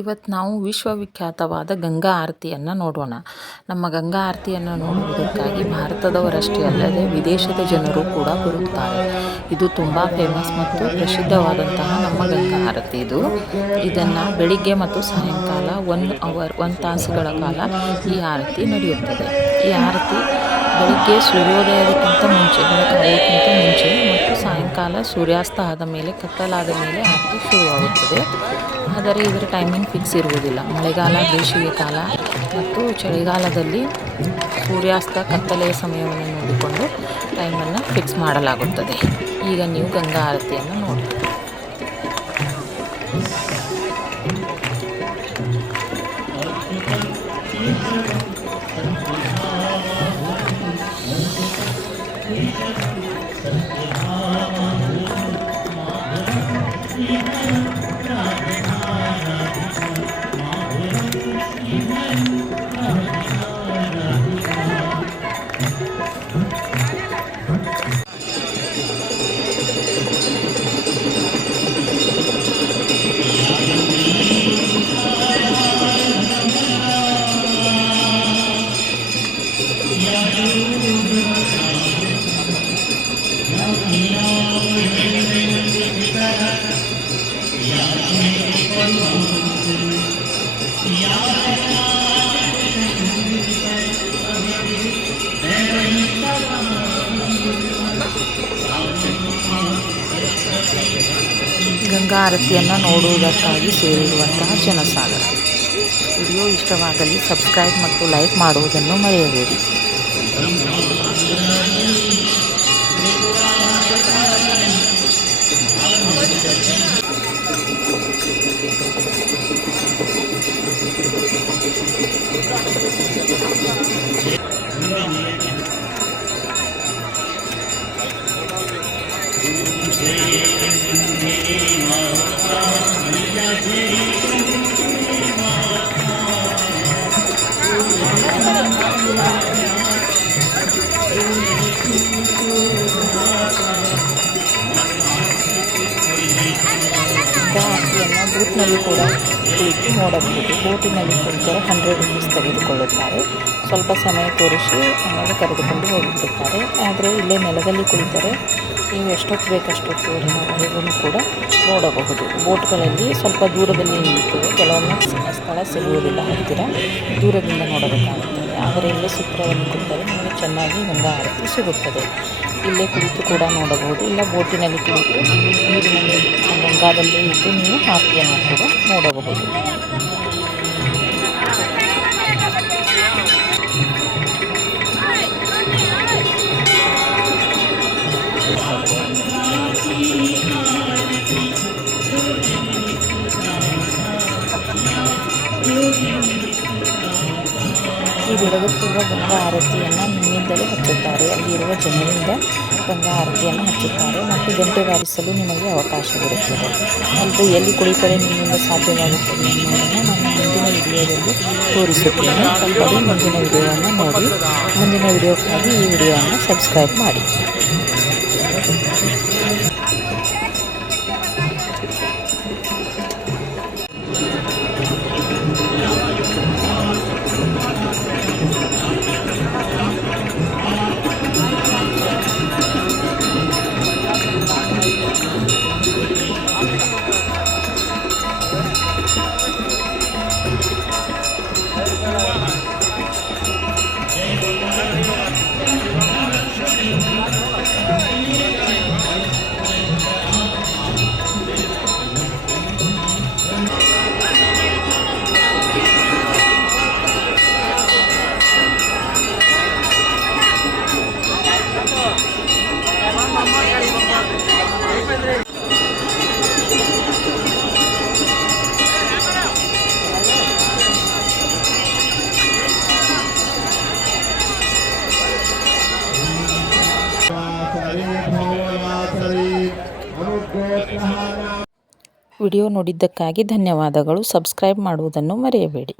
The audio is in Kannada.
ಇವತ್ತು ನಾವು ವಿಶ್ವವಿಖ್ಯಾತವಾದ ಗಂಗಾ ಆರತಿಯನ್ನು ನೋಡೋಣ. ನಮ್ಮ ಗಂಗಾ ಆರತಿಯನ್ನು ನೋಡುವುದಕ್ಕಾಗಿ ಭಾರತದವರಷ್ಟೇ ಅಲ್ಲದೆ ವಿದೇಶದ ಜನರು ಕೂಡ ಬರುತ್ತಾರೆ. ಇದು ತುಂಬ ಫೇಮಸ್ ಮತ್ತು ಪ್ರಸಿದ್ಧವಾದಂತಹ ನಮ್ಮ ಗಂಗಾ ಆರತಿ ಇದನ್ನು ಬೆಳಿಗ್ಗೆ ಮತ್ತು ಸಾಯಂಕಾಲ 1 ತಾಸುಗಳ ಕಾಲ ಈ ಆರತಿ ನಡೆಯುತ್ತದೆ. ಈ ಆರತಿ ಬೆಳಿಗ್ಗೆ ಸೂರ್ಯೋದಯದಕ್ಕಿಂತ ಮುಂಚೆ, ಬೆಳಕಾಗೋಕ್ಕಿಂತ ಮುಂಚೆ ಮತ್ತು ಸಾಯಂಕಾಲ ಸೂರ್ಯಾಸ್ತ ಆದ ಮೇಲೆ, ಕತ್ತಲಾದ ಮೇಲೆ ಆರತಿ ಶುರುವಾಗುತ್ತದೆ. ಆದರೆ ಇದರ ಟೈಮಿಂಗ್ ಫಿಕ್ಸ್ ಇರುವುದಿಲ್ಲ. ಮಳೆಗಾಲ, ಬೇಸಿಗೆ ಕಾಲ ಮತ್ತು ಚಳಿಗಾಲದಲ್ಲಿ ಸೂರ್ಯಾಸ್ತ ಕತ್ತಲೆಯ ಸಮಯವನ್ನು ನೋಡಿಕೊಂಡು ಟೈಮನ್ನು ಫಿಕ್ಸ್ ಮಾಡಲಾಗುತ್ತದೆ. ಈಗ ನೀವು ಗಂಗಾ ಆರತಿಯನ್ನು ನೋಡಿ. ಗಂಗಾ ಆರತಿಯನ್ನು ನೋಡುವುದಕ್ಕಾಗಿ ಸೇರಿರುವಂತಹ ಜನಸಾಗರ. ವಿಡಿಯೋ ಇಷ್ಟವಾದಲ್ಲಿ ಸಬ್ಸ್ಕ್ರೈಬ್ ಮತ್ತು ಲೈಕ್ ಮಾಡುವುದನ್ನು ಮರೆಯಬೇಡಿ. ಆರತಿಯನ್ನು ಬೂಟ್ನಲ್ಲಿ ಕೂಡ ಕುಳಿತು ನೋಡಬಹುದು. ಬೋಟಿನಲ್ಲಿ ಕುಳಿತರೆ 100 ರೂಪೀಸ್ ತೆಗೆದುಕೊಳ್ಳುತ್ತಾರೆ. ಸ್ವಲ್ಪ ಸಮಯ ತೋರಿಸಿ ಆಮೇಲೆ ಕರೆದುಕೊಂಡು ಹೋಗಿಬಿಡುತ್ತಾರೆ. ಆದರೆ ಇಲ್ಲೇ ನೆಲದಲ್ಲಿ ಕುಳಿತರೆ ನೀವು ಎಷ್ಟೊತ್ತು ಬೇಕಷ್ಟೊತ್ತು ಹೊರವರೆಗೂ ಕೂಡ ನೋಡಬಹುದು. ಬೋಟ್ಗಳಲ್ಲಿ ಸ್ವಲ್ಪ ದೂರದಲ್ಲಿ ನಿಲ್ಲುತ್ತವೆ. ಕೆಲವೊಮ್ಮೆ ಸ್ಥಳ ಸಿಗುವುದಿಲ್ಲ, ಹತ್ತಿರ ದೂರದಿಂದ ನೋಡಬೇಕಾಗುತ್ತದೆ. ಆದರೆ ಇಲ್ಲೇ ಸುತ್ತಲೂ ಕುಳಿತರೆ ನಿಮಗೆ ಚೆನ್ನಾಗಿ ಗಂಗಾ ಆರತಿ ಸಿಗುತ್ತದೆ. ಇಲ್ಲೇ ಕುಳಿತು ಕೂಡ ನೋಡಬಹುದು. ಇಲ್ಲ ಬೋಟಿನಲ್ಲಿ ಕುಳಿತು ನೀರಿನಲ್ಲಿ ಗಂಗಾದಲ್ಲಿ ಇದ್ದು ನೀವು ಆರತಿಯನ್ನು ಕೂಡ ನೋಡಬಹುದು. ಈ ಬೆಳಗುತ್ತಿರುವ ಗಂಗಾ ಆರತಿಯನ್ನು ನಿಮ್ಮಿಂದಲೇ ಹಚ್ಚುತ್ತಾರೆ. ಅಲ್ಲಿರುವ ಜನರಿಂದ ಗಂಗಾ ಆರತಿಯನ್ನು ಹಚ್ಚುತ್ತಾರೆ ಮತ್ತು ಗಂಟೆ ಬಾರಿಸಲು ನಿಮಗೆ ಅವಕಾಶವಿರುತ್ತದೆ. ಅದು ಎಲ್ಲಿ ಕುಳಿತರೆ ನಿಮ್ಮಿಂದ ಸಾಧ್ಯವಾಗುತ್ತದೆ ಅನ್ನೋದನ್ನು ನಾನು ಮುಂದಿನ ವಿಡಿಯೋದಲ್ಲಿ ತೋರಿಸುತ್ತೇನೆ. ತಪ್ಪದೆ ಮುಂದಿನ ವಿಡಿಯೋವನ್ನು ನೋಡಿ. ಮುಂದಿನ ವಿಡಿಯೋಕ್ಕಾಗಿ ಈ ವಿಡಿಯೋವನ್ನು ಸಬ್ಸ್ಕ್ರೈಬ್ ಮಾಡಿ. ವಿಡಿಯೋ ನೋಡಿದ್ದಕ್ಕಾಗಿ ಧನ್ಯವಾದಗಳು. ಸಬ್ಸ್ಕ್ರೈಬ್ ಮಾಡುವುದನ್ನು ಮರೆಯಬೇಡಿ.